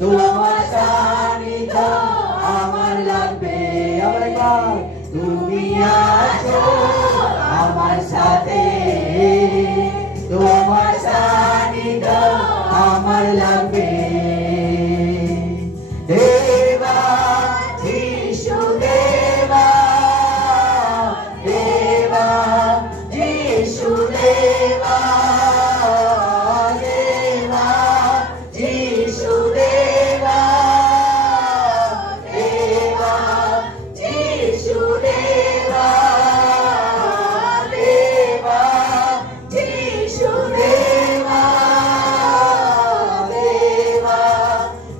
তোমার সান্নিধ্য আমার লাগবে। তুমি আছো আমার সাথে, তোমার সান্নিধ্য আমার লাগবে। দেবা যিশু দেবা, দেবা যিশু দেবা, দেবা যিশু দেবা, দেবা যিশু দেবা, দেবা যিশু দেবা, দেবা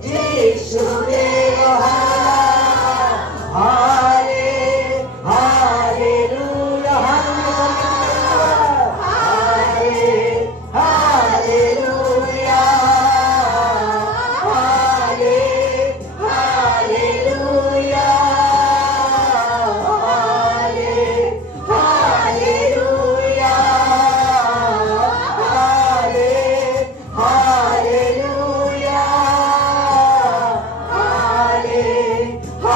যিশু দেবা। হালে হালেলুয়া, হালে হালেলুয়া, হালে হালেলুয়া, হালে হালেলুয়া, হালে হালেলুয়া, হালে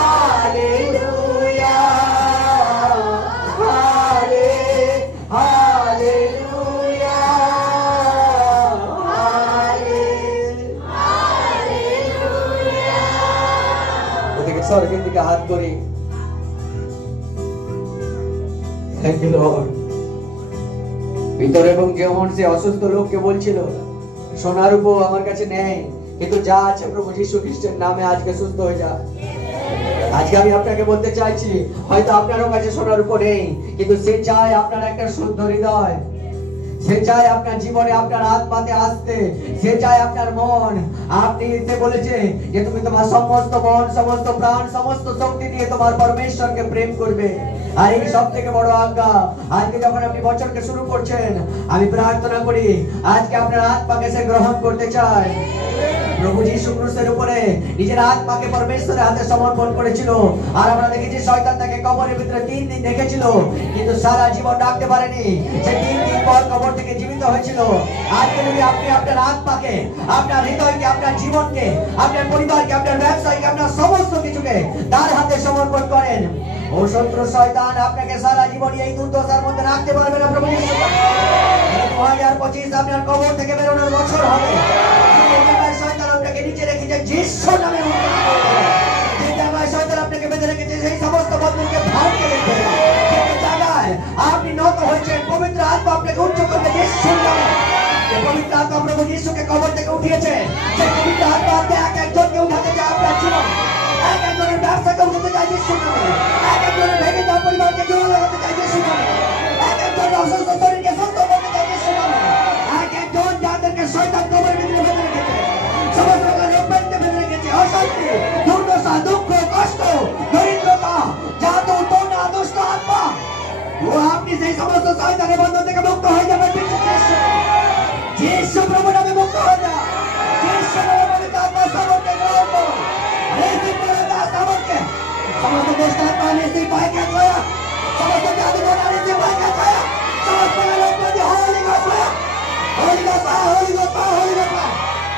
হালেলুয়া, হালে হালেলুয়া, হালে হালেলুয়া। ওদিকে স্বর্গের দিকে হাত করি। Thank you Lord. ভিতরে এবং যেমন সে অসুস্থ লোককে বলছিল, সোনার উপর আমার কাছে নেই, কিন্তু যা আছে প্রভু যীশু খ্রিস্টের নামে আজকে সুস্থ হয়ে যা। আজকে আমি আপনাকে বলতে চাইছি, হয়তো আপনারও কাছে সোনার উপর নেই, কিন্তু সে চায় আপনার একটা শুদ্ধ হৃদয়। সে চায় আপনার জীবনে আপনার আত্মাতে আসতে, সে চায় আপনার মন। আপনি সে বলেছে যে তুমি তোমার সমস্ত মন, সমস্ত প্রাণ, সমস্ত শক্তি দিয়ে তোমার পরমেশ্বরকে প্রেম করবে। আর এই সব থেকে বড় আজ্ঞা। আজকে যখন আপনি বছরকে শুরু করছেন, আমি প্রার্থনা করি আজকে আপনার আত্মাকে সে গ্রহণ করতে চায়। প্রভু যীশু ক্রুশের উপরে নিজের আত্মাকে পরমেশ্বরের হাতে সমর্পণ করেছিল। আর আমরা দেখেছি শয়তান তাকে কবরের ভিতরে 3 দিন রেখেছিল, কিন্তু সারা জীবন ডাকতে পারেনি। সে 3 দিন পর কবর থেকে জীবিত হয়েছিল। আজকে যদি আপনি আপনার আত্মাকে, আপনার হৃদয়কে, আপনার জীবনকে, আপনার পরিবারকে, আপনার ব্যবসায়কে, আপনার সমস্ত কিছুকে তার হাতে সমর্পণ করেন, ও শত্রু শয়তান আপনাকে সারা জীবন এই দুর্দশার মধ্যে রাখতে পারবে না। প্রভু যীশু 2025 আপনার কবর থেকে বেরোনোর বছর হবে। শয়তান আপনাকে নিচে রেখেছে যিশুর নামে, যে জায়গায় শয়তান আপনাকে বেঁধে রেখেছে সেই সমস্ত বন্ধনকে ভাঙতে রেখে যে জায়গায় আপনি নত হয়েছেন, পবিত্র আত্মা আপনাকে উচ্চ করবে যিশুর নামে। যে পবিত্র আত্মা প্রভু যীশুকে কবর থেকে উঠিয়েছে, সেই পবিত্র আত্মা এক একজনকে উঠাতে চায় আপনার জীবন। এক একজনের ব্যবসাকে উঠাতে চায় যিশুর নামে। এক একজনের ভেঙে যাওয়া পরিবারকে জোড়া লাগাতে চায় যিশুর নামে। এক একজনের অসুস্থ শরীরকে সুস্থ করতে চায় যিশুর নামে। এক একজন যাদেরকে শয়তান কবরের ভিতরে বেঁধে রেখেছে, সমস্ত প্রকার রোগ ব্যাধিতে বেঁধে রেখেছে, অশান্তি, দুর্দশা, দুঃখ, কষ্ট, দরিদ্রতা, জাদু, টোনা, দুষ্ট আত্মা, ও আপনি সেই সমস্ত শয়তানের বন্ধন থেকে মুক্ত হয়ে যাবেন। যিশু প্রভু নামে মুক্ত হয়ে যা। যিশু নামে আত্মা সামর্থ্য গ্রহণ করো। রেসিভ করে দাও সামর্থ্য। সমস্ত দুষ্ট আত্মা রেসিভ পাইকা ছয়া, সমস্ত জাদু টোনা রেসিভ পাইকা ছয়া, সমস্ত লোক প্রতি Holi গস্ট soya, Holi গস্ট soya, Holi গস্ট soya, Holi গস্ট soya.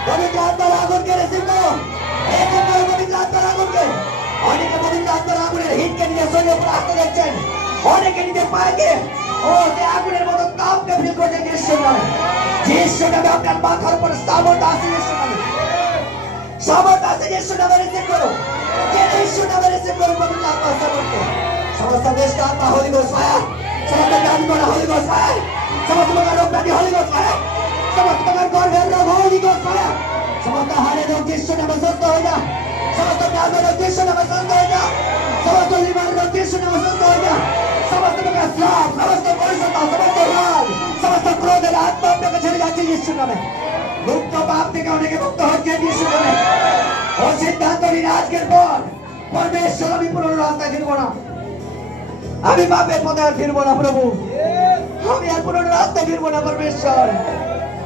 পবিত্র আত্মার আগুনকে রেসিভ করো। রেসিভ করো পবিত্র আত্মার আগুনকে। অনেকে পবিত্র আত্মার আগুনের হিটকে নিজের শরীরের উপর আসতে দেখছেন, অনেকে নিজের পায়ে ও সে আগুনের মতো কাঁপতে ফিল করছে যিশুর নামে। যিশুর নামে আপনার মাথার উপর সামর্থ্য আছে। যিশুর নামে সামর্থ্য আছে। যিশুর নামে রিসিভ করো। যিশুর নামে রিসিভ করো পবিত্র আত্মার সামর্থ্য। সমস্ত দেশটা আত্মা হোলি গস্ট ফায়ার, সমস্ত জাদু করা হোলি গস্ট ফায়ার, সমস্ত প্রকার রোগ ব্যাধি হোলি গস্ট ফায়ার, সমস্ত প্রকার গর্ভের রোগ হোলি গস্ট ফায়ার, সমস্ত হাড়ের রোগ যিশুর নামে সুস্থ হয়ে যা। সমস্ত ব্যাধি রোগ যিশুর নামে সুস্থ হয়ে যা। সমস্ত লিভার রোগ যিশুর নামে সুস্থ হয়ে যা। সমস্ত প্রকার শ্রাপ, সমস্ত পরিশোধ, সমস্ত রাগ, সমস্ত ক্রোধের আত্মা আপনাকে ছেড়ে যাচ্ছে যিশুর নামে। মুক্ত পাপ থেকে অনেকে মুক্ত হচ্ছে যিশুর নামে। ও সিদ্ধান্ত নিন আজকের পর, পরমেশ্বর আমি পুরনো রাস্তায় ফিরবো না, আমি পাপের পথে আর ফিরবো না। প্রভু আমি আর পুরনো রাস্তায় ফিরবো না। পরমেশ্বর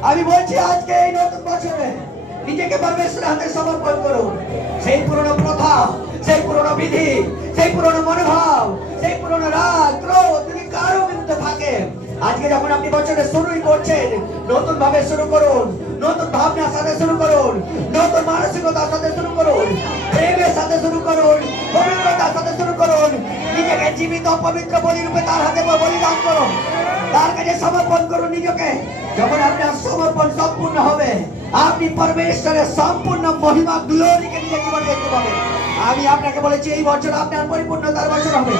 আমি বলছি আজকে এই নতুন বছরে নিজেকে পরমেশ্বরের হাতে সমর্পণ করুন। সেই পুরনো প্রথা, সেই পুরনো বিধি, সেই পুরনো মনোভাব, সেই পুরনো রাগ, ক্রোধ যদি কারো বিরুদ্ধে থাকে, আজকে যখন আপনি বছরের শুরুই করছেন, নতুন ভাবে শুরু করুন, নতুন ভাবনার সাথে শুরু করুন, নতুন মানসিকতার সাথে শুরু করুন, প্রেমের সাথে শুরু করুন, পবিত্রতার সাথে শুরু করুন। নিজেকে জীবিত পবিত্র বলি রূপে তার হাতে বলিদান করুন, তার কাছে সমর্পণ করুন নিজেকে। যখন আপনার সমর্পণ সম্পূর্ণ হবে, আপনি পরমেশ্বরের সম্পূর্ণ মহিমা গ্লোরিকে নিজের জীবনে দেখতে পাবেন। আমি আপনাকে বলেছি এই বছর আপনার পরিপূর্ণতার বছর হবে,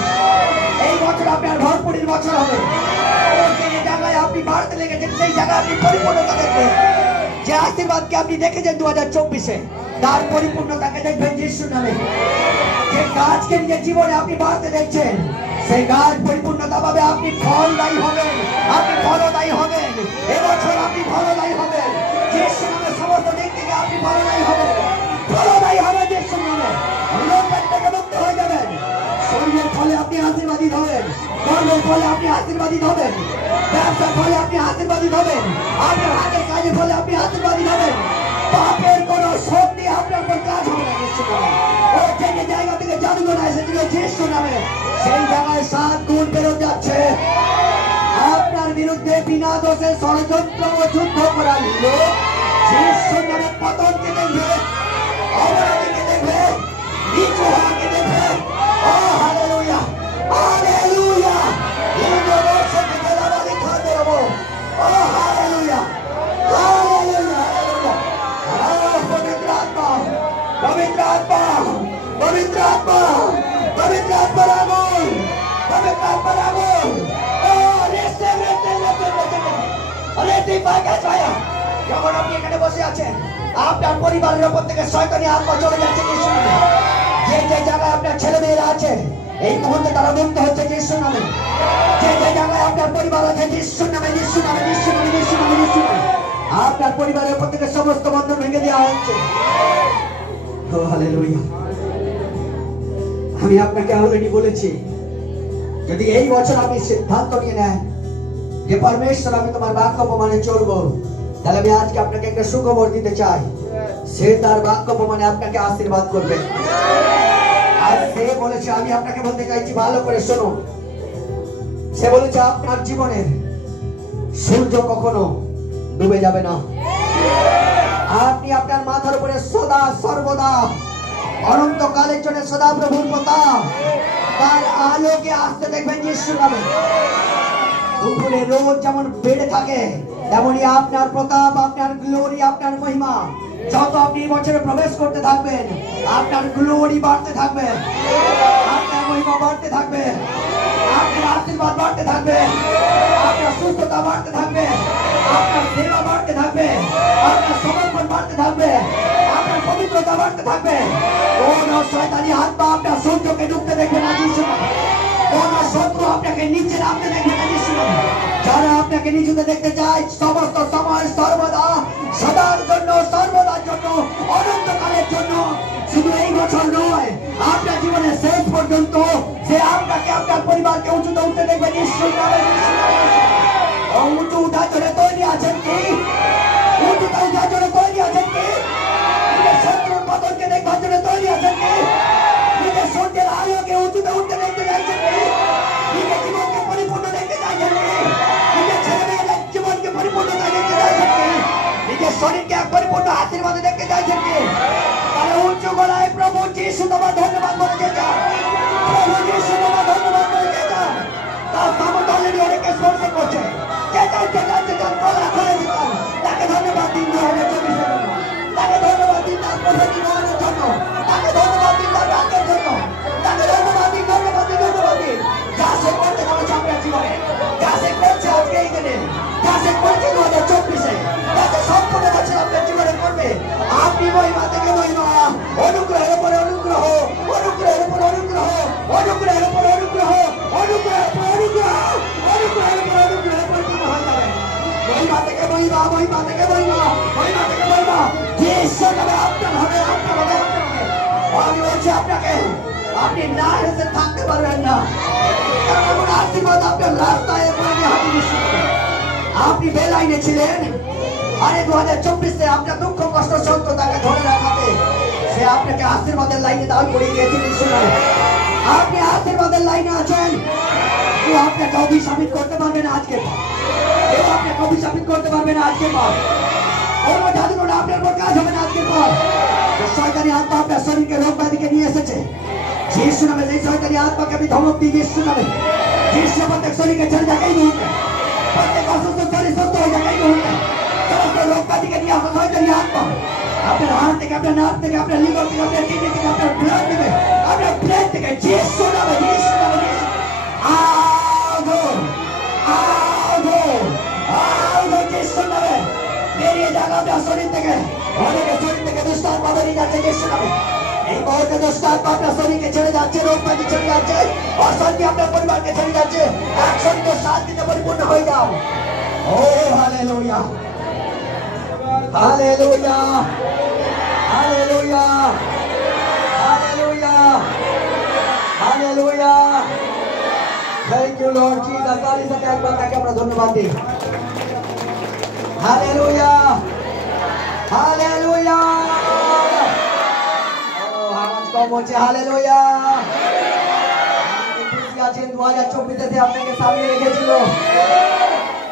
এই বছর আপনার ভরপুরের বছর হবে। যে জায়গায় আপনি বাড়তে লেগেছেন সেই জায়গায় আপনি পরিপূর্ণতা দেখবেন। যে আশীর্বাদকে আপনি দেখেছেন 2024-এ, তার পরিপূর্ণতাকে দেখবেন যিশুর নামে। যে গাছকে নিজের জীবনে আপনি বাড়তে দেখছেন, সেই গাছ পরিপূর্ণতা পাবে। আপনি ফলদায়ী হবেন, আপনি ফলদায়ী হবেন। এবছর আপনি ফলদায়ী হবেন যিশুর নামে। সমস্ত দিক থেকে আপনি ফলদায়ী হবেন, ফলদায়ী হবেন যিশুর নামে। লোকের থেকে মুক্ত হয়ে যাবেন। শরীরের ফলে আপনি আশীর্বাদিত হবেন, কর্মের ফলে আপনি আশীর্বাদিত হবেন, ব্যবসার ফলে আপনি আশীর্বাদিত হবেন, আপনার হাতের কাজের ফলে আপনি আশীর্বাদিত হবেন। পাপের কোন শক্তি আপনার উপর কাজ হবে না যিশুর নামে। ও যে জায়গা থেকে জাদুঘর এসেছিল যিশুর নামে, সেই জায়গায় 7 গুণ ফেরত যাচ্ছে। আপনার বিরুদ্ধে বিনা দোষে ষড়যন্ত্র ও যুদ্ধ করার লোক যিশুর নামে পতনকে দেখবে, অবনতিকে দেখবে, নিচু হওয়াকে দেখবে। ও হালেলুয়া, হালেলুয়া। ও হালেলুয়া, হালেলুয়া, হালেলুয়া। পবিত্র আত্মা, পবিত্র আত্মা, পবিত্র আত্মা, পবিত্র আত্মার আগুন, পবিত্র আত্মার আগুন। ও রেস্টে রেস্টে রেস্টে রেস্টে পাকা ছায়া। যখন আপনি এখানে বসে আছেন, আপনার পরিবারের উপর থেকে শয়তানি আত্মা চলে যাচ্ছে যিশুর নামে। যে যে জায়গায় আপনার ছেলে মেয়েরা আছে, এই মুহূর্তে তারা মুক্ত হচ্ছে যিশুর নামে। যে যে জায়গায় আপনার পরিবার আছে, যিশুর নামে, যিশুর নামে, যিশুর নামে, যিশুর নামে, যিশুর নামে আপনার পরিবারের উপর থেকে সমস্ত বন্ধন ভেঙে দেওয়া হচ্ছে। ও হালেলুয়া। আমি আপনাকে অলরেডি বলেছি, যদি এই বছর আপনি সিদ্ধান্ত নিয়ে নেন যে পরমেশ্বর আমি তোমার বাক্য প্রমাণে চলবো, তাহলে আমি আজকে আপনাকে একটা সুখবর দিতে চাই। সে তার বাক্য প্রমাণে আপনাকে আশীর্বাদ করবে। আর সে বলেছে, আমি আপনাকে বলতে চাইছি ভালো করে শুনুন। সে বলেছে আপনার জীবনের সূর্য কখনো ডুবে যাবে না। আপনি আপনার মাথার উপরে সদা সর্বদা অনন্তকালের জন্য সদা প্রভুর প্রতাপ তার আলোকে আসতে দেখবেন যিশুর নামে। দুপুরে রোদ যেমন বেড়ে থাকে, তেমনি আপনার প্রতাপ, আপনার গ্লোরি, আপনার মহিমা যত আপনি বছরে প্রবেশ করতে থাকবেন, আপনার গ্লোরি বাড়তে থাকবে, আপনার মহিমা বাড়তে থাকবে, আপনার আশীর্বাদ বাড়তে থাকবে, আপনার সুস্থতা বাড়তে থাকবে, আপনার সেবা বাড়তে থাকবে, আপনার সমর্পণ বাড়তে থাকবে, আপনার পবিত্রতা বাড়তে থাকবে। কোন শয়তানি আত্মা আপনার সূর্যকে ডুবতে দেখবে না যিশুর নামে। কোন শত্রু আপনাকে নিচে নামতে দেখবে না যিশুর নামে। যারা আপনাকে নিচুতে দেখতে চায়, সমস্ত সময় সর্বদা, সদার জন্য, সর্বদার জন্য, অনন্তকালের জন্য, শুধু এই বছর নয়, আপনার জীবনের শেষ পর্যন্ত সে আপনাকে, আপনার পরিবারকে উঁচুতে উঠতে দেখবে যিশুর নামে। উঁচু উঠার জন্য তৈরি আছেন কি? উঁচুতে উঠার জন্য তৈরি আছেন কি? নিজের শত্রুর পতনকে দেখবার জন্য তৈরি আছেন কি? নিজের সূর্যের আলোকে উঁচুতে উঠতে দেখতে চাইছেন কি? নিজের জীবনকে পরিপূর্ণ দেখতে চাইছেন কি? নিজের ছেলে মেয়েদের জীবনকে পরিপূর্ণতা দেখতে চাইছেন কি? নিজের শরীরকে এক পরিপূর্ণ আশীর্বাদে দেখতে চাইছেন কি? তাহলে উঁচু গলায় প্রভু যিশু তোমার ধন্যবাদ বলে যেতে, প্রভু যিশু তোমার ধন্যবাদ বলে যেতে। তার সামর্থ্য অলরেডি অনেকে স্পর্শ করছে। চেতান চেতান চেতান গলা খুলে দিতাম। তাকে ধন্যবাদ দিন 2024 জন্য, তাকে ধন্যবাদ দিন তার প্রভৃতি গ্রহণের জন্য, তাকে ধন্যবাদ দিন তার বাক্যের জন্য, তাকে ধন্যবাদ দিন, ধন্যবাদ দিন, ধন্যবাদ দিন। যা সে করতে চলেছে আপনার জীবনে, যা সে করছে আজকে এই দিনে, যা সে করছে 2024-এ, যা সে সম্পূর্ণ বছর আপনার জীবনে করবে, আপনি মহিমা থেকে মহিমা, অনুগ্রহের উপরে অনুগ্রহ, অনুগ্রহের উপর অনুগ্রহ, অনুগ্রহের উপর অনুগ্রহ, অনুগ্রহের উপর অনুগ্রহ, অনুগ্রহের উপর অনুগ্রহ পরিপূর্ণ হয়ে যাবে। মহিমা থেকে মহিমা, মহিমা থেকে মহিমা, মহিমা থেকে মহিমা, যিশুর নামে আপনার হবে, আপনার হবে, আপনার হবে। আমি বলছি আপনাকে, আপনি না হেসে থাকতে পারবেন না। এমন আশীর্বাদ আপনার রাস্তায় পড়ে হাতে দিচ্ছে। আপনি বেলাইনে ছিলেন, আরে 2024-এ আপনার দুঃখ কষ্ট সত্য তাকে ধরে রাখাতে সে আপনাকে আশীর্বাদের লাইনে দাঁড় করিয়ে দিয়েছে যিশুর নামে। আপনি আশীর্বাদের লাইনে আছেন। কেউ আপনাকে অভিশাপিত করতে পারবে না আজকে পর। কেউ আপনাকে অভিশাপিত করতে পারবে না আজকে পর। কোনো জাদুকর আপনার উপর কাজ হবে না আজকে পর। শয়তানি আত্মা আপনার শরীরকে রোগ ব্যাধিকে নিয়ে এসেছে, যিশু নামে সেই শয়তানি আত্মাকে আমি ধমক দিই যিশু নামে। যিশু প্রত্যেক শরীরকে ছেড়ে যাক এই মুহূর্তে। প্রত্যেক অসুস্থ শরীর সুস্থ হয়ে যাক এই মুহূর্তে। সমস্ত রোগ ব্যাধিকে নিয়ে আসা শয়তানি আত্মা আপনার হাড় থেকে, আপনার নাক থেকে, আপনার লিভার থেকে, আপনার কিডনি থেকে, আপনার ব্লাড থেকে, আপনার ব্রেন থেকে যিশু নামে, যিশু নামে, আগুন, আগুন, আগুন যিশু নামে বেরিয়ে যাক আপনার শরীর থেকে। অনেকের শরীর থেকে দুষ্ট আত্মা বেরিয়ে যাচ্ছে যিশু নামে। এই মুহূর্তে দুষ্ট আত্মা আপনার শরীরকে ছেড়ে যাচ্ছে, রোগ ব্যাধি ছেড়ে যাচ্ছে, অশান্তি আপনার পরিবারকে ছেড়ে যাচ্ছে। একসঙ্গে শান্তিতে পরিপূর্ণ হয়ে যাও। ও hallelujah, hallelujah, hallelujah, hallelujah, hallelujah. Thank you Lord Jesus. তার সাথে একবার তাকে আমরা ধন্যবাদ দিই। Hallelujah, hallelujah. আওয়াজ কম হচ্ছে। হালেলুয়া। খুশি আছেন 2024 আপনাকে সামনে রেখেছিল।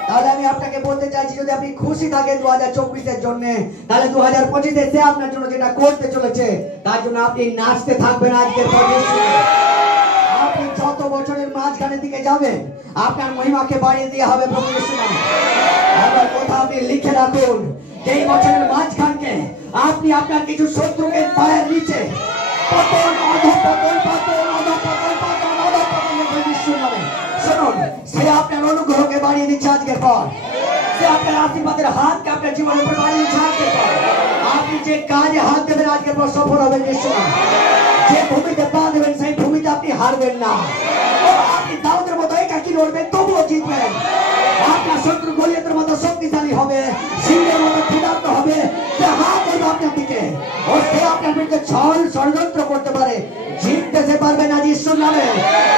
তাহলে আমি আপনাকে বলতে চাইছি, যদি আপনি খুশি থাকেন 2024 জন্য, তাহলে 2025 সে আপনার জন্য যেটা করতে চলেছে তার জন্য আপনি নাচতে থাকবেন আজকের পর। আপনি যত বছরের মাঝখানের দিকে যাবেন আপনার মহিমাকে বাড়িয়ে দেওয়া হবে প্রভু যিশুর নামে। আমার কথা আপনি লিখে রাখুন, এই বছরের মাঝখানকে আপনি আপনার কিছু শত্রুকে পায়ের নিচে পতন, অধঃপতন, পতন, অধঃপতন, পতন, অধঃপতন প্রভু যিশুর নামে। শুনুন, সে আপনার অনুগ্রহকে বাড়িয়ে দিচ্ছে আজকের পর। সে আপনার আশীর্বাদের হাতকে আপনার জীবনের উপর বাড়িয়ে দিচ্ছে আজকের পর। আপনি যে কাজে হাত দেবেন আজকের পর সফল হবেন যিশুর নামে। যে ভূমিতে পা দেবেন সেই ভূমিতে আপনি হারবেন না। আপনি দাউদের মতো একাকী লড়বেন, তবুও জিতবেন। আপনার শত্রু গলিয়াতের মতো শক্তিশালী হবে, সিংহের মতো ক্ষুধার্ত হবে। সে হাত দেবে আপনার দিকে, ও সে আপনার বিরুদ্ধে ছল ষড়যন্ত্র করতে পারে, জিততে সে পারবে না যিশুর নামে।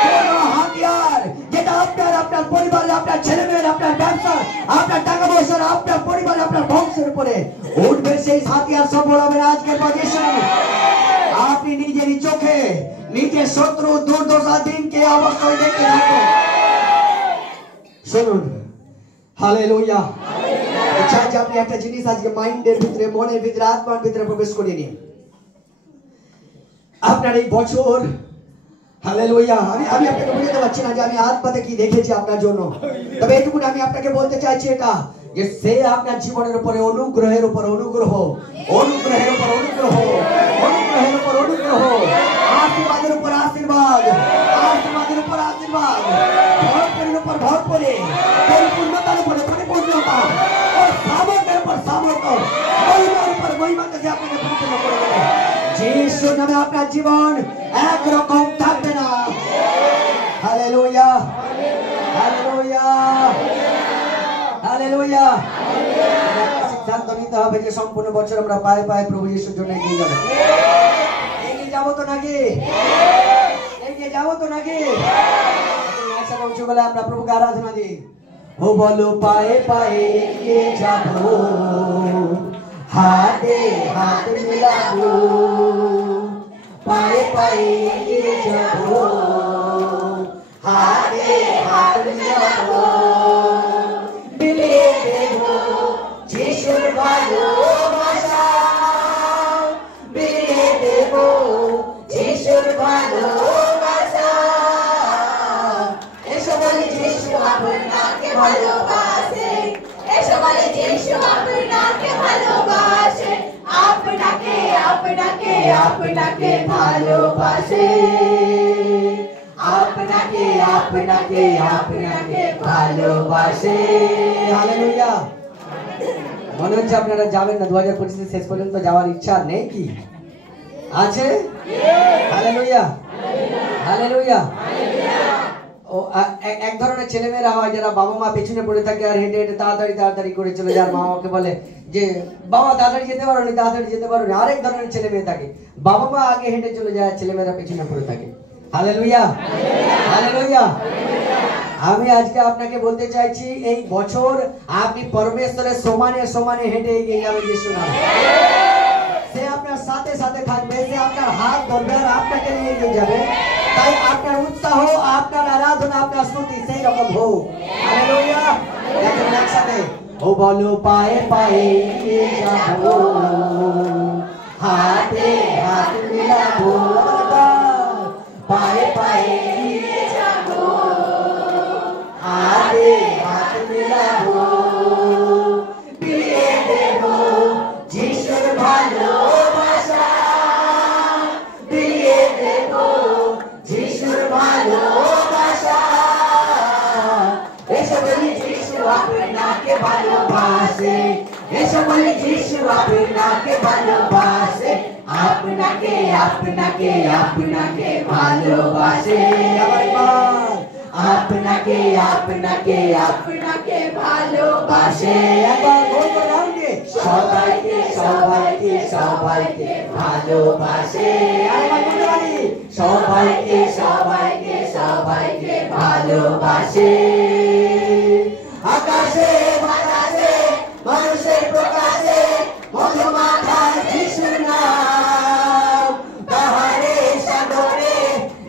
কোনো হাতিয়ার যেটা আপনার, আপনার পরিবারের, আপনার ছেলেমেয়ের, আপনার ব্যবসা, আপনার টাকা পয়সার, আপনার পরিবার, আপনার বংশের উপরে উঠবে, সেই হাতিয়ার সফল হবে না আজকের পর যিশুর নামে। আপনি নিজেরই চোখে নিজের শত্রু দুর্দশা দিনকে অবশ্যই দেখতে থাকুন। শুনুন, হালেলুয়া। চাই যে আপনি একটা জিনিস আজকে মাইন্ডের ভিতরে, মনের ভিতরে, আত্মার ভিতরে প্রবেশ করিয়ে নিন। আপনার এই বছর, হালেলুয়া, আমি আপনাকে বুঝতে পারছি না যে আমি আত্মাতে কি দেখেছি আপনার জন্য, তবে এটুকু আমি আপনাকে বলতে চাইছি এটা, যে সে আপনার জীবনের উপরে অনুগ্রহের উপর অনুগ্রহ, অনুগ্রহের উপর অনুগ্রহ, অনুগ্রহের উপর অনুগ্রহ, আশীর্বাদের উপর আশীর্বাদ, আশীর্বাদের উপর আশীর্বাদ, ভরপুরের উপর ভরপুরে, পরিপূর্ণতার উপরে পরিপূর্ণতা, ও সামর্থ্যের উপর সামর্থ্য, মহিমার উপর মহিমাকে সে আপনাকে পরিপূর্ণ করে দেবে। যিশুর নামে আপনার জীবন একরকম থাকবে না। Hallelujah, hallelujah, hallelujah. সিদ্ধান্ত নিতে হবে যে সম্পূর্ণ বছর আমরা পায়ে পায়ে প্রভু যিশুর জন্য এগিয়ে যাবো। এগিয়ে যাবো তো নাকি? এগিয়ে যাবো তো নাকি? একসাথে উঁচু গলায় আমরা প্রভুকে আরাধনা দিই। ও বলো পায়ে পায়ে এগিয়ে যাবো, হাতে হাত মিলাবো, পায়ে পায়ে এগিয়ে যাবো, হাতে হাত মিলাবো, মিলিয়ে দেবো যিশুর ভালোবাসা, মিলিয়ে দেবো যিশুর ভালোবাসা। এসো বলি যিশু আপনাকে ভালোবাসে, এসো বলি যিশু আপনাকে ভালোবাসে, আপনাকে আপনাকে আপনাকে ভালোবাসে, আপনাকে আপনাকে আপনাকে ভালোবাসে। হালেলুয়া। মনে হচ্ছে আপনারা যাবেন না 2025 শেষ পর্যন্ত যাওয়ার ইচ্ছা নেই কি? আছে? Hallelujah, hallelujah. ও এক ধরনের ছেলেমেয়েরা হয় যারা বাবা মা পেছনে পড়ে থাকে আর হেঁটে হেঁটে তাড়াতাড়ি তাড়াতাড়ি করে চলে যায়, মা বাবাকে বলে যে বাবা তাড়াতাড়ি যেতে পারো নি, তাড়াতাড়ি যেতে পারো নি। আরেক ধরনের ছেলে মেয়ে থাকে, বাবা মা আগে হেঁটে চলে যায়, ছেলেমেয়েরা পেছনে পড়ে থাকে। Hallelujah, hallelujah. আমি আজকে আপনাকে বলতে চাইছি, এই বছর আপনি পরমেশ্বরের সমানে সমানে হেঁটে এগিয়ে যাবেন যিশুর নামে। সে আপনার সাথে সাথে থাকবে, সে আপনার হাত ধরবে আর আপনাকে নিয়ে এগিয়ে যাবে। তাই আপনার উৎসাহ ইচ্ছা हो আপনার আরাধনা আপনার স্তুতি সেই রকম হোক হালেলুয়া দেখেন একসাথে ও বলো পায়ে পায়ে যাব হাতে হাত মিলাবো পায়ে পায়ে যাব হাতে হাত মিলাবো বিয়ে দেব যিশুর ভালোবাসা বিয়ে দেব যিশুর ভালোবাসা এসব বলি যিশু আপনাকে ভালোবাসে এসব বলি যিশু আপনাকে ভালোবাসে আপনাকে আপনাকে আপনাকে ভালোবাসে আপনাকে আপনাকে আপনাকে ভালোবাসে একবার বলবো রাউন্ডে সবাইকে সবাইকে সবাইকে ভালোবাসে আরেকবার বলতে পারি সবাইকে সবাইকে সবাইকে ভালোবাসে আকাশে বাতাসে মানুষের প্রকাশে মধুমাখার যিশুর নাম পাহাড়ে সাগরে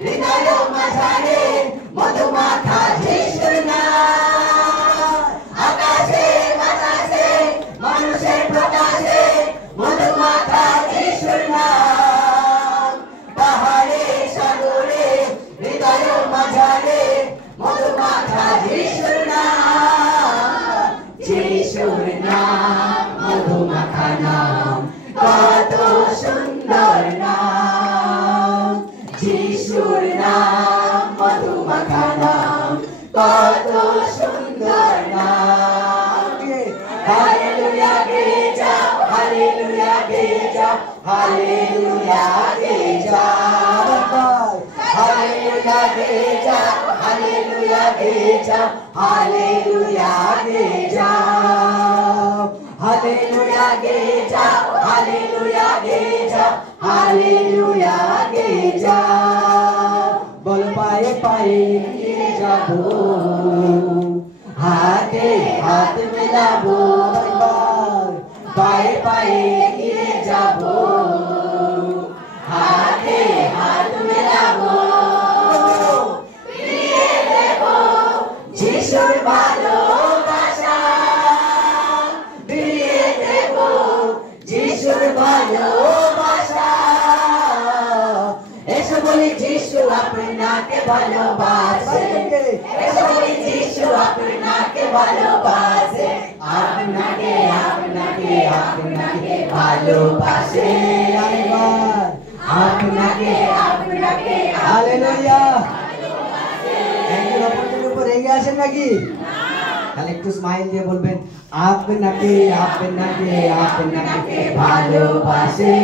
হৃদয় মাঝারে মধুমাখা যিশুর নাম আকাশে বাতাসে মানুষের প্রকাশে মধুমাখা যিশুর নাম পাহাড়ে সাগরে হৃদয় মাঝারে মধুমাখা যিশুর নাম যিশুর নাম মধুমাখা নাম কত সুন্দর নাম যিশুর নাম মধুমাখা নাম কত সুন্দর নাম হালেলুয়া গে যাও হালেলুয়া গে যাও হালেলুয়া গে যাও হালেলুয়া গে যাও হালেলুয়া গে যাও হালেলুয়া গে যাও হালেলুয়া গে যাও হালেলুয়া গে যাও হালেলুয়া গে যাও বল পায়ে পায়ে যাবো হাতে হাত মেলাবো পায়ে পায়ে যাবো হাতে হাত মেলাবো বিয়ে দেব যিশুর ভালোবাসা বিয়ে দেব যিশুর ভালোবাসা এসো বলি যিশু আপনাকে ভালোবাসে এসো বলি যিশু আপনাকে ভালোবাসে আপনাকে আপনাকে আপনাকে ভালোবাসে আপনাকে আপনাকে হালেলুয়া একজন অপরের উপর রেগে আসেন নাকি তাহলে একটু স্মাইল দিয়ে বলবেন আপনাকে আপনাকে আপনাকে ভালোবাসে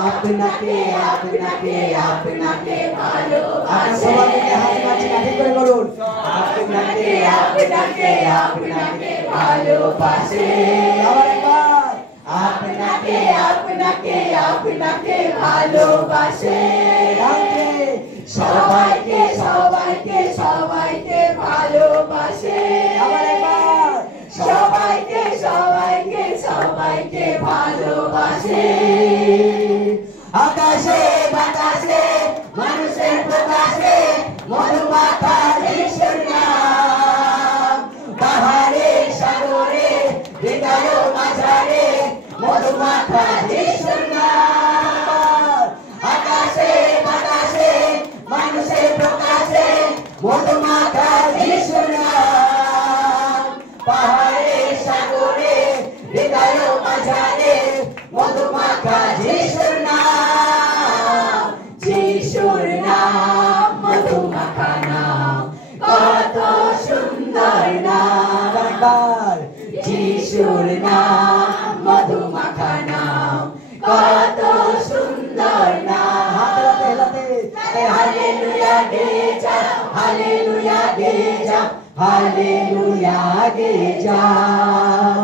আপনাকে আপনাকে আপনাকে ভালোবাসে সবাই মিলে হাসি হাসি ঠিক করে বলুন আপনাকে আপনাকে আপনাকে ভালোবাসে আবার আপনাকে আপনাকে আপনাকে ভালোবাসে সবাইকে সবাইকে সবাইকে ভালোবাসে আবার সবাইকে সবাইকে সবাইকে ভালোবাসে আকাশে বাতাসে মানুষের প্রকাশে মধুমাখা যিশুর নাম পাহাড়ে সাগরে হৃদয় মাঝারে মধুমাখা যিশুর নাম আকাশে বাতাসে মানুষের প্রকাশে মধুমাখা যিশুর নাম পাহাড়ে সাগরে হৃদয় মাঝারে মধুমাখা যিশুর নাম যিশুর নাম মধুমাখা নাম কত সুন্দর নাম একবার যিশুর নাম মধুমাখা নাম কত সুন্দর নাম হাতে হাতে হালেলুয়া গে যাও হালেলুয়া গে যাও হালেলুয়া গে যাও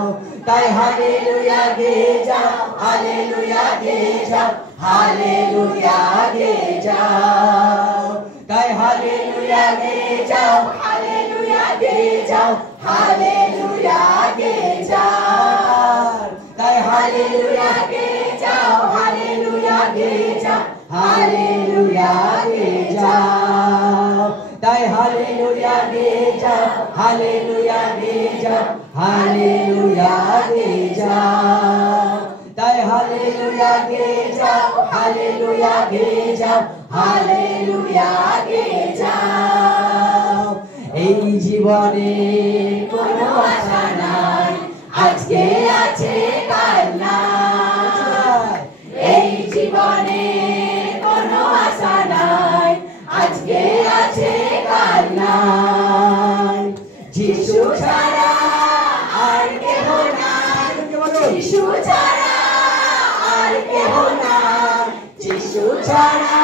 তাই হালেলুয়া গে যাও হালেলুয়া গে যাও হালেলুয়া গে যাও তাই হালেলুয়া গে যাও হালেলুয়া গে যাও হালেলুয়া গে যাও তাই হালেলুয়া গে যাও হালেলুয়া গে যাও হালেলুয়া গে যাও যাও। তাই হালেলুয়া গেয়ে যাও, হালেলুয়া গেয়ে যাও, হালেলুয়া গেয়ে যাও। তাই হালেলুয়া গেয়ে যাও, হালেলুয়া গেয়ে যাও, হালেলুয়া গেয়ে যাও। এই জীবনে কোনো আশা নাই, আজকে আছে কাল নাই। এই জীবনে কোনো আশা নাই, আজকে আছে কাল নাই। যিশু ছাড়া আর কেহ নাই, যিশু ছাড়া আর কেহ নাই, যিশু ছাড়া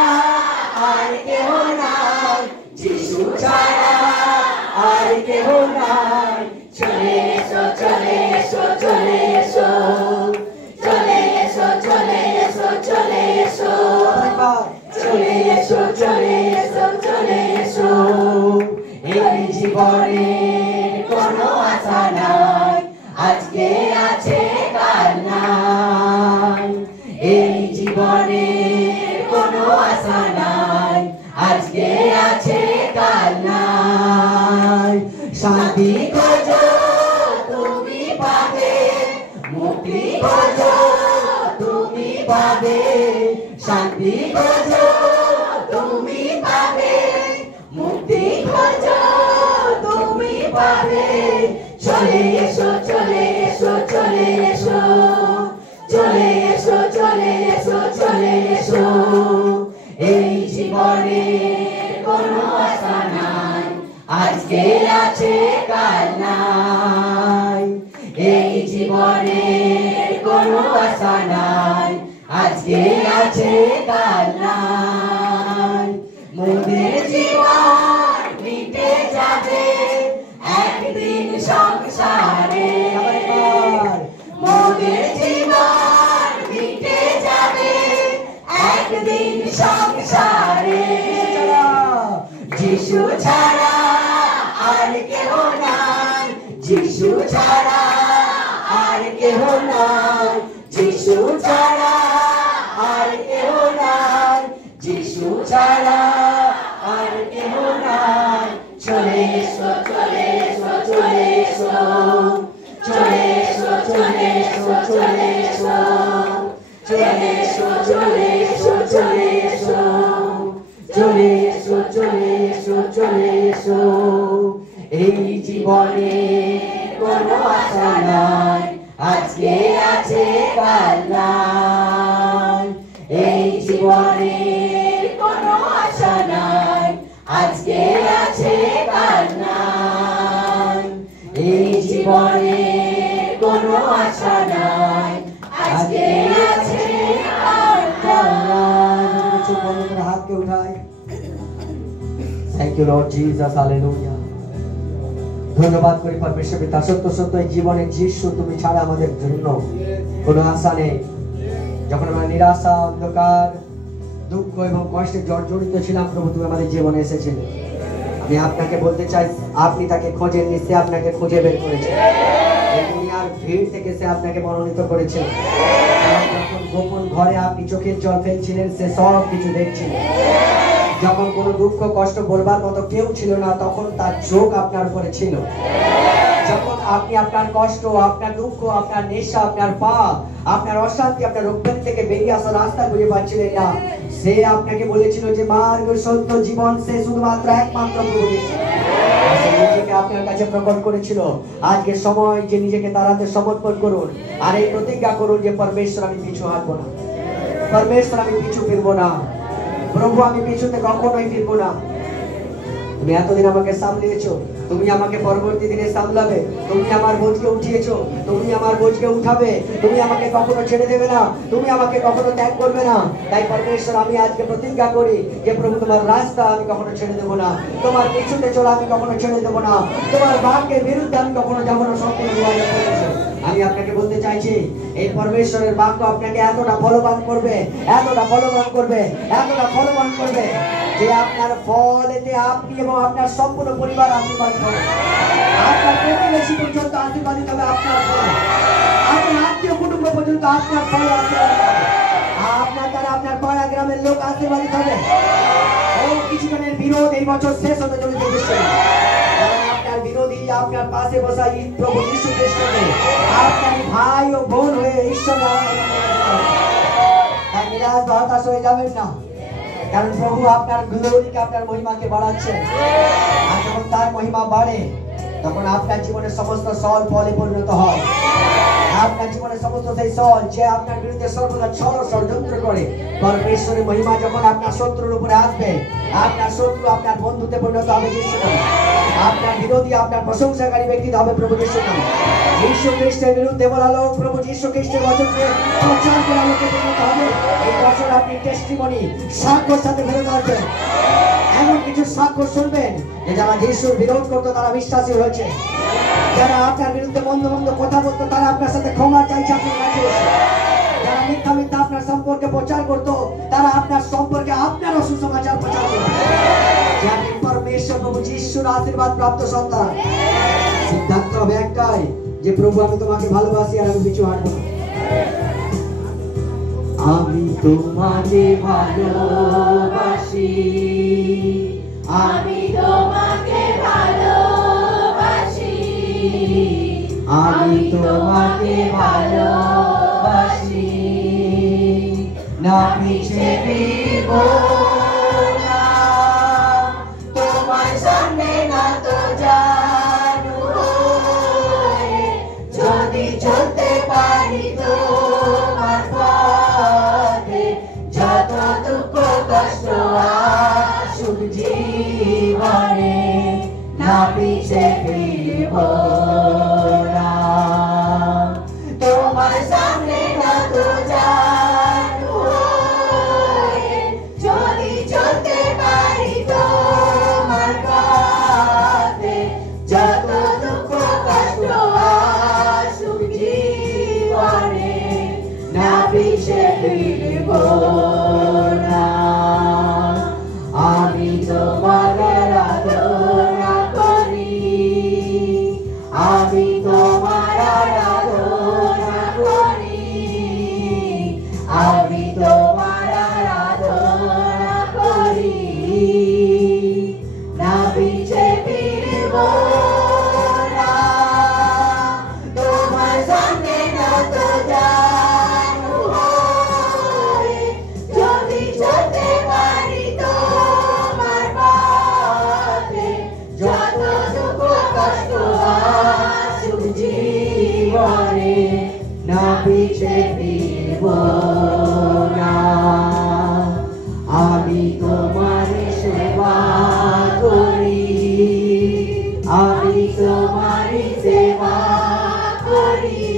আর কেহ নাই, যিশু ছাড়া আর কেহ নাই। চলে এসো, চলে এসো, চলে এসো, চলে এসো, চলে এসো, চলে এসো, চলে এসো, চলে এসো, চলে এসো। এই জীবনে কোনো আশা নাই, আজকে আছে কাল নাই। এই জীবনে কোনো আশা নাই, আজকে আছে কাল নাই। শান্তি খোঁজো তুমি পাবে, মুক্তি খোঁজো তুমি পাবে, শান্তি খোঁজো তুমি পাবে, মুক্তি খোঁজো তুমি পাবে। চলে এসো, চলে এসো, চলে এসো, চলে এসো, চলে এসো, চলে এসো। এই জীবনে কোনো আশা নাই, আজকে আছে কাল নাই। এই জীবনে কোনো আশা নাই, আজকে আছে কাল নাই। মোদের জীবন মিটে যাবে একদিন সংসারে, মোদের জীবন মিটে যাবে একদিন সংসারে। যিশু ছাড়া আর কেহ নাই, যিশু ছাড়া আর কেহ নাই, যিশু ছাড়া আর কেহ নাই, যিশু ছাড়া আর কেহ নাই। চলে এসো, চলে এসো, চলে এসো, চলে এসো, চলে এসো, চলে এসো, চলে এসো, চলে এসো, চলে এসো, চলে এসো, চলে এসো, চলে এসো। এই জীবনে কোনো আশা নাই, আজকে আছে কাল নাই। এই জীবনে কোনো আশা নাই, আজকে আছে কাল নাই। এই জীবনে কোনো আশা নাই, আজকে আছে কাল নাই। हाथ के उठाए। Thank you Lord Jesus, hallelujah. ধন্যবাদ করি পরমেশ্বর পিতা, সত্য সত্য এই জীবনে যিশু তুমি ছাড়া আমাদের জন্য কোনো আশা নেই। যখন আমরা নিরাশা, অন্ধকার, দুঃখ এবং কষ্টে জর্জরিত ছিলাম, প্রভু তুমি আমাদের জীবনে এসেছিলে। আমি আপনাকে বলতে চাই, আপনি তাকে খোঁজেননি, সে আপনাকে খুঁজে বের করেছে। এই দুনিয়ার ভিড় থেকে সে আপনাকে মনোনীত করেছে। যখন গোপন ঘরে আপনি চোখের জল ফেলছিলেন, সে সব কিছু দেখছিলেন। যখন কোনো দুঃখ কষ্ট বলবার মতো কেউ ছিল না, তখন তার চোখ আপনার উপরে ছিল। যখন আপনি আপনার কষ্ট, আপনার দুঃখ, আপনার নেশা, আপনার পাপ, আপনার অশান্তি, আপনার রোগব্যাধি থেকে বেরিয়ে আসার রাস্তা খুঁজে পাচ্ছিলেন না, সে আপনাকে বলেছিল যে মার্গ, সত্য, জীবন সে শুধুমাত্র একমাত্র প্রভু যিশু। নিজেকে আপনার কাছে প্রকট করেছিল। আজকে সময় যে নিজেকে তার হাতে সমর্পণ করুন আর এই প্রতিজ্ঞা করুন যে পরমেশ্বর আমি পিছু হাঁটবো না, পরমেশ্বর আমি পিছু ফিরবো না, প্রভু আমি পিছুতে কখনোই ফিরবো না। তুমি এতদিন আমাকে সামলিয়েছো, তুমি আমাকে পরবর্তী দিনে সামলাবে। তুমি আমার বোঝকে উঠিয়েছো, তুমি আমার বোঝকে উঠাবে। তুমি আমাকে কখনো ছেড়ে দেবে না, তুমি আমাকে কখনো ত্যাগ করবে না। তাই পরমেশ্বর আমি আজকে প্রতিজ্ঞা করি যে প্রভু তোমার রাস্তা আমি কখনো ছেড়ে দেবো না, তোমার পিছুতে চলা আমি কখনো ছেড়ে দেবো না, তোমার বাক্যের বিরুদ্ধে আমি কখনো যাবো না। সম্পূর্ণ আমি আপনাকে বলতে চাইছি, এই পরমেশ্বরের বাক্য আপনাকে এতটা ফলবান করবে, এতটা ফলবান করবে, এতটা ফলবান করবে যে আপনার ফল এতে আপনি এবং আপনার সম্পূর্ণ পরিবার আশীর্বাদ হবে। আপনার প্রতিবেশী পর্যন্ত আশীর্বাদিত হবে আপনার ফল, আপনার আত্মীয় কুটুম্ব পর্যন্ত আপনার ফল আশীর্বাদিত হবে, আপনার দ্বারা আপনার পাড়া গ্রামের লোক আশীর্বাদিত হবে। কিছু জনের বিরোধ এই বছর শেষ হতে চলেছে ঈশ্বর। আপনার বিরোধী আপনার পাশে বসা প্রভু যীশু খ্রিস্টকে আপনার ভাই ও বোন হয়ে ঈশ্বর তাই নিরাশ বা হতাশ হয়ে যাবেন না, কারণ প্রভু আপনার গ্লোরিকে আপনার মহিমাকে বাড়াচ্ছেন। আর যখন তার মহিমা বাড়ে তখন আপনার জীবনের সমস্ত সল ফলে পরিণত হয়। আপনার জীবনের সমস্ত সেই সল যে আপনার বিরুদ্ধে সর্বদা ষড়যন্ত্র করে, পরমেশ্বরের মহিমা যখন আপনার শত্রুর উপরে আসবে, আপনার শত্রু আপনার বন্ধুতে পরিণত হবে যীশু নাম। আপনার বিরোধী আপনার প্রশংসাকারী ব্যক্তি হবে প্রভু যীশু নাম। যীশু খ্রিস্টের বিরুদ্ধে বলা লোক প্রভু যীশু খ্রিস্টের বচনকে প্রচার করা লোকে পরিণত হবে। এই বছর আপনি টেস্টিমনি সাক্ষ্যের সাথে ফেরত আসবেন। এমন কিছু সাক্ষ্য শুনবেন যে যারা যীশুর বিরোধ করতো তারা বিশ্বাসী হয়েছে, যারা আপনার বিরুদ্ধে মন্দ মন্দ কথা বলতো তারা আপনার সাথে ক্ষমা চাইছে আপনার কাছে, যারা মিথ্যা মিথ্যা আপনার সম্পর্কে প্রচার করতো তারা আপনার সম্পর্কে আপনার সুসমাচার প্রচার করতো। যে আপনি পরমেশ্বর প্রভু যীশুর আশীর্বাদ প্রাপ্ত সন্তান। সিদ্ধান্ত হবে একটাই যে প্রভু আমি তোমাকে ভালোবাসি আর আমি পিছু হাঁটবো না। আমি তোমাকে ভালোবাসি, আমি তোমাকে ভালোবাসি, আমি তোমাকে ভালোবাসি, না পিছে ফিরব না, তোমার সামনে না তো জানু হয়ে, যদি চলতে পারি তোমার পথে, যত দুঃখ কষ্ট আসুক জীবনে, না পিছে ফিরব না। তোমার সামনে না তো জানু হয়ে, যদি চলতে পারি তোমার পথে, যত দুঃখ কষ্ট আসুক জীবনে, না পিছে ফিরব না। আমি তোমার আরাধনা করি, আমি তোমার আরাধনা করি, আমি তোমার আরাধনা করি, না পিছে ফিরব না। তোমার সামনে না তো জানু হয়ে, যদি চলতে পারি তোমার পথে, যত দুঃখ কষ্ট আসুক জীবনে, না পিছে ফিরব না। আমি তোমার সেবা করি, আমি তোমার সেবা করি,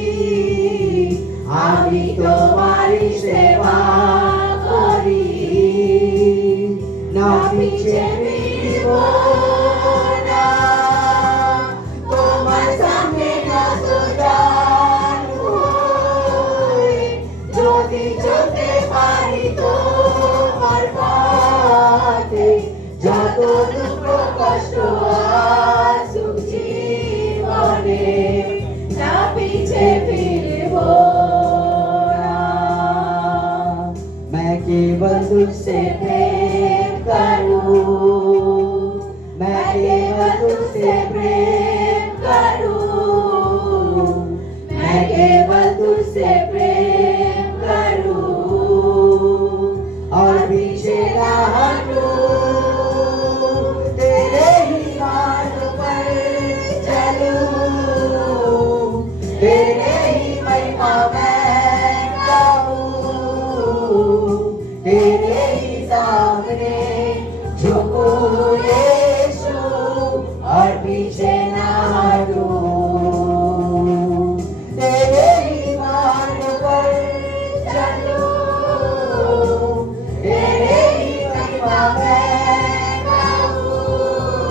আমি তোমার সেবা করি, না পিছে ফিরব না। তোমার সামনে না তো জানু হয়ে, যদি চলতে পারি তোমার পথে, যত দুঃখ কষ্ট আসুক জীবনে, না পিছে ফিরব না। मैं केवल तुझसे प्रेम करूं, मैं केवल तुझसे प्रेम करूं, मैं केवल तुझसे प्रेम करूं, और पीछे ना हटूं, तेरे ही मार्ग पर चलूं, तेरे ही महिमा मैं गाऊं, तेरे ही सामने झुकूं यीशु, और पीछे ना हटूं, तेरे ही मार्ग पर चलूं, तेरे ही महिमा मैं गाऊं,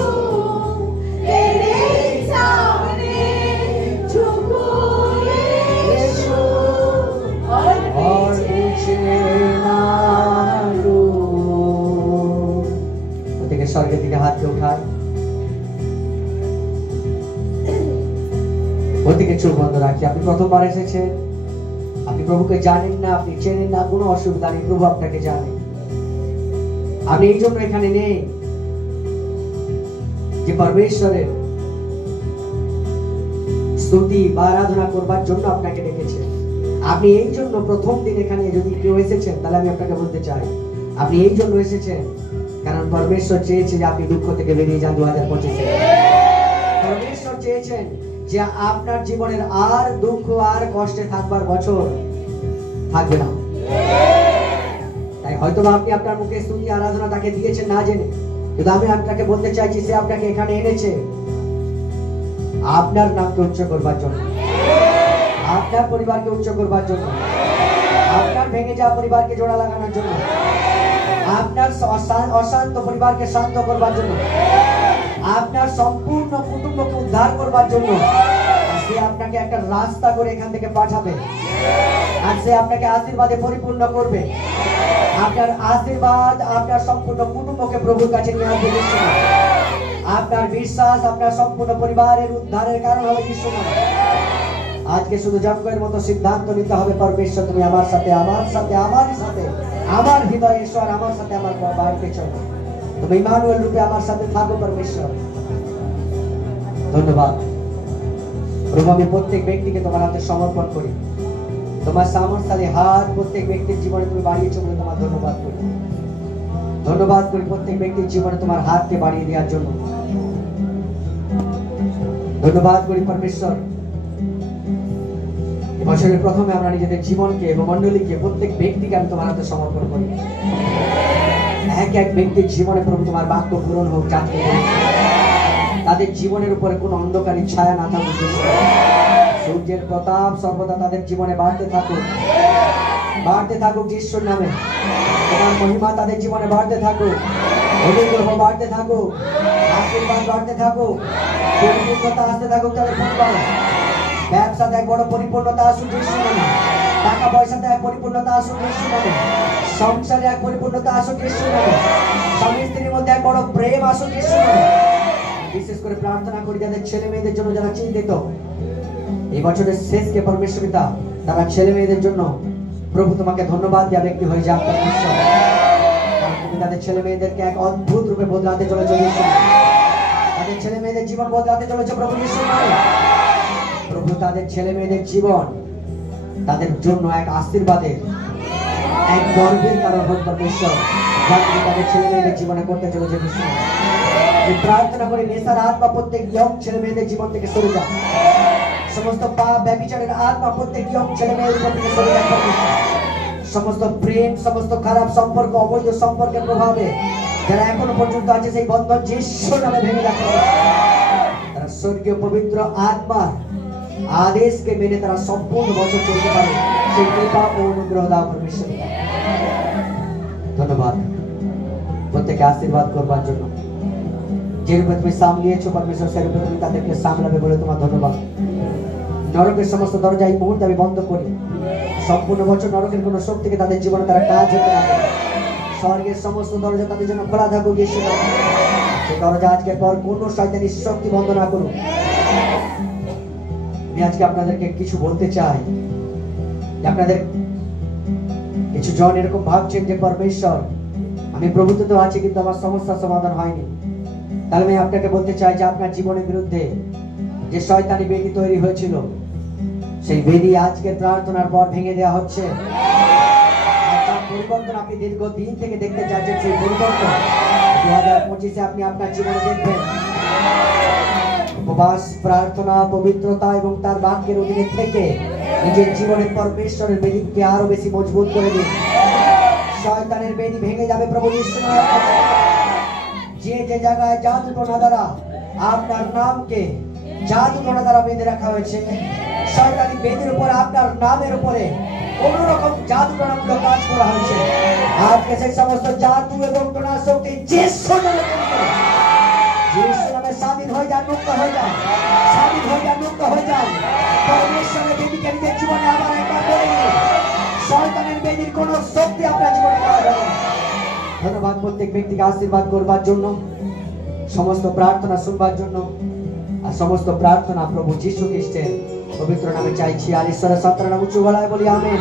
तेरे ही सामने झुकूं यीशु, और पीछे ना हटूं। ওদিকে স্বর্গের দিকে হাত উঠায়, ওদিকে চোখ বন্ধ রাখি। আপনি প্রথমবার এসেছেন, আপনি প্রভুকে জানেন না, আপনি চেনেন না, কোনো অসুবিধা নেই, প্রভু আপনাকে জানেন। আপনি এই জন্য এখানে নেই যে পরমেশ্বরের স্তুতি বা আরাধনা করবার জন্য আপনাকে ডেকেছে। আপনি এই জন্য প্রথম দিন এখানে যদি কেউ এসেছেন, তাহলে আমি আপনাকে বলতে চাই আপনি এই জন্য এসেছেন কারণ পরমেশ্বর চেয়েছে যে আপনি দুঃখ থেকে বেরিয়ে যান 2025-এ। পরমেশ্বর চেয়েছেন যে আপনার জীবনের আর দুঃখ আর কষ্টে থাকবার বছর থাকবে না। তাই হয়তো আপনি আপনার মুখে স্তুতি আরাধনা তাকে দিয়েছেন না জেনে, কিন্তু আমি আপনাকে বলতে চাইছি সে আপনাকে এখানে এনেছে আপনার নামকে উচ্চ করবার জন্য, আপনার পরিবারকে উচ্চ করবার জন্য, আপনার ভেঙে যাওয়া পরিবারকে জোড়া লাগানোর জন্য, আপনার অশান্ত পরিবারকে শান্ত করবার জন্য, আপনার সম্পূর্ণ কুটুম্বকে উদ্ধার করবার জন্য সে আপনাকে একটা রাস্তা করে এখান থেকে পাঠাবে। আর সে আপনাকে আশীর্বাদে পরিপূর্ণ করবে। আপনার আশীর্বাদ আপনার সম্পূর্ণ কুটুম্বকে প্রভুর কাছে নিয়ে আসবে যিশু নামে। আপনার বিশ্বাস আপনার সম্পূর্ণ পরিবারের উদ্ধারের কারণ হবে যিশু নামে। আজকে শুধু জন্মের মতো সিদ্ধান্ত নিতে হবে, পরমেশ্বর তুমি আমার সাথে, আমার সাথে, আমারই সাথে, আমার হৃদয়ে এসো আর আমার সাথে আমার বাড়িতে চলো। তুমি ইমানুয়েল রূপে আমার সাথে থাকো পরমেশ্বর। ধন্যবাদ প্রভু, আমি প্রত্যেক ব্যক্তিকে তোমার হাতে সমর্পণ করি। তোমার সামর্থ্যশালী হাত প্রত্যেক ব্যক্তির জীবনে তুমি বাড়িয়েছো বলে তোমার ধন্যবাদ করি। ধন্যবাদ করি প্রত্যেক ব্যক্তির জীবনে তোমার হাতকে বাড়িয়ে দেওয়ার জন্য। ধন্যবাদ করি পরমেশ্বর, বছরের প্রথমে আমরা নিজেদের জীবনকে এবং মণ্ডলীকে প্রত্যেক ব্যক্তিকে আমি তোমার হাতে সমর্পণ করি। এক এক ব্যক্তির জীবনে প্রভু তোমার বাক্য পূরণ হোক, যাতে তাদের জীবনের উপরে কোনো অন্ধকারী ছায়া না থাকুক। সূর্যের প্রতাপ সর্বদা তাদের জীবনে বাড়তে থাকুক, বাড়তে থাকুক যিশুর নামে। তোমার মহিমা তাদের জীবনে বাড়তে থাকুক, অনুগ্রহ বাড়তে থাকুক, আশীর্বাদ বাড়তে থাকুক, পরিপূর্ণতা আসতে থাকুক তাদের পরিবারে। ব্যবসাতে এক বড় পরিপূর্ণতা আসুক যিশুর নামে। টাকা পয়সাতে এক পরিপূর্ণতা আসুক যিশুর নামে। সংসারে এক পরিপূর্ণতা আসুক যিশুর নামে। স্বামী স্ত্রীর মধ্যে এক বড় প্রেম আসুক যিশুর নামে। বিশেষ করে প্রার্থনা করি যাদের ছেলে মেয়েদের জন্য যারা চিন্তিত, এই বছরের শেষকে পরমেশ্বর পিতা তারা ছেলে মেয়েদের জন্য প্রভু তোমাকে ধন্যবাদ দেওয়া ব্যক্তি হয়ে যাক পরমেশ্বর। তুমি তাদের ছেলে মেয়েদেরকে এক অদ্ভুত রূপে বদলাতে চলেছো যিশু। তাদের ছেলে মেয়েদের জীবন বদলাতে চলেছো প্রভু যিশুর নামে। প্রভু তাদের ছেলে মেয়েদের জীবন তাদের জন্য এক আশীর্বাদের, এক গর্বের কারণ হোক পরমেশ্বর, যা তুমি তাদের ছেলে মেয়েদের জীবনে করতে চলেছো যিশু। প্রার্থনা করে নেশার আত্মা প্রত্যেক ইয়ং ছেলে মেয়েদের জীবন থেকে সরে যাক। সমস্ত পাপ ব্যভিচারের আত্মা প্রত্যেক ইয়ং ছেলে মেয়েদের উপর থেকে সরে যাক। সমস্ত প্রেম, সমস্ত খারাপ সম্পর্ক, অবৈধ সম্পর্কের প্রভাবে যারা এখনো পর্যন্ত আছে সেই বন্ধন যিশুর নামে ভেঙে যাক। তারা স্বর্গীয় পবিত্র আত্মার আদেশকে মেনে তারা সম্পূর্ণ বছর চলতে পারে, সেই কৃপা ও অনুগ্রহ দাও পরমেশ্বর। ধন্যবাদ প্রত্যেকে আশীর্বাদ করবার জন্য। যে রূপে তুমি সামলিয়েছো পরমেশ্বর, সেই রূপে তুমি তাদেরকে সামলাবে বলে তোমার ধন্যবাদ। নরকের সমস্ত দরজা এই মুহূর্তে আমি বন্ধ করি। সম্পূর্ণ বছর নরকের কোন শক্তিকে তাদের জীবনে তারা কাজ হতে না পারে। স্বর্গের সমস্ত দরজা তাদের জন্য খোলা থাকুক যিশু নামে। সেই দরজা আজকের পর কোনো শয়তানি শক্তি বন্ধ না করুক। আমি আজকে আপনাদেরকে কিছু বলতে চাই। আপনাদের কিছু জন এরকম ভাবছেন যে পরমেশ্বর আমি প্রভুত্ব তো আছে কিন্তু আমার সমস্যার সমাধান হয়নি। তাহলে আমি আপনাকে বলতে চাই যে আপনার জীবনের বিরুদ্ধে যে শয়তানি বেদি তৈরি হয়েছিল, সেই বেদি আজকের প্রার্থনার পর ভেঙে দেওয়া হচ্ছে। পরিবর্তন আপনি দীর্ঘদিন থেকে দেখতে চাচ্ছেন, সেই পরিবর্তন 2025-এ আপনি আপনার জীবনে দেখবেন। উপবাস, প্রার্থনা, পবিত্রতা এবং তার বাক্যের অধীনে থেকে নিজের জীবনের পরমেশ্বরের বেদিকে আরো বেশি মজবুত করে দিন। শয়তানের বেদি ভেঙে যাবে প্রভু যিশুর নামে। যে যে জায়গায় জাদু টোনা দ্বারা আপনার নামকে জাদু টোনা দ্বারা বেঁধে রাখা হয়েছে, শয়তানি বেদির উপর আপনার নামের উপরে কোন রকম জাদু টোনামূলক কাজ করা হয়েছে, আজকে সেই সমস্ত জাদু এবং টোনা শক্তি যিশুর নামে স্বাধীন হয়ে যান, মুক্ত হয়ে যান, স্বাধীন হয়ে যান, মুক্ত হয়ে যান। পরমেশ্বরের বেদিকে নিজের জীবনে আবার একবার বলে শয়তানের বেদির কোন শক্তি আপনার জীবনে কাজ হবে না। ধন্যবাদ প্রত্যেক ব্যক্তিকে আশীর্বাদ করবার জন্য, সমস্ত প্রার্থনা শুনবার জন্য। আর সমস্ত প্রার্থনা প্রভু যীশু খ্রিস্টের পবিত্র নামে চাইছি। আর ঈশ্বরের সন্তানরা উঁচু গলায় বলি আমেন।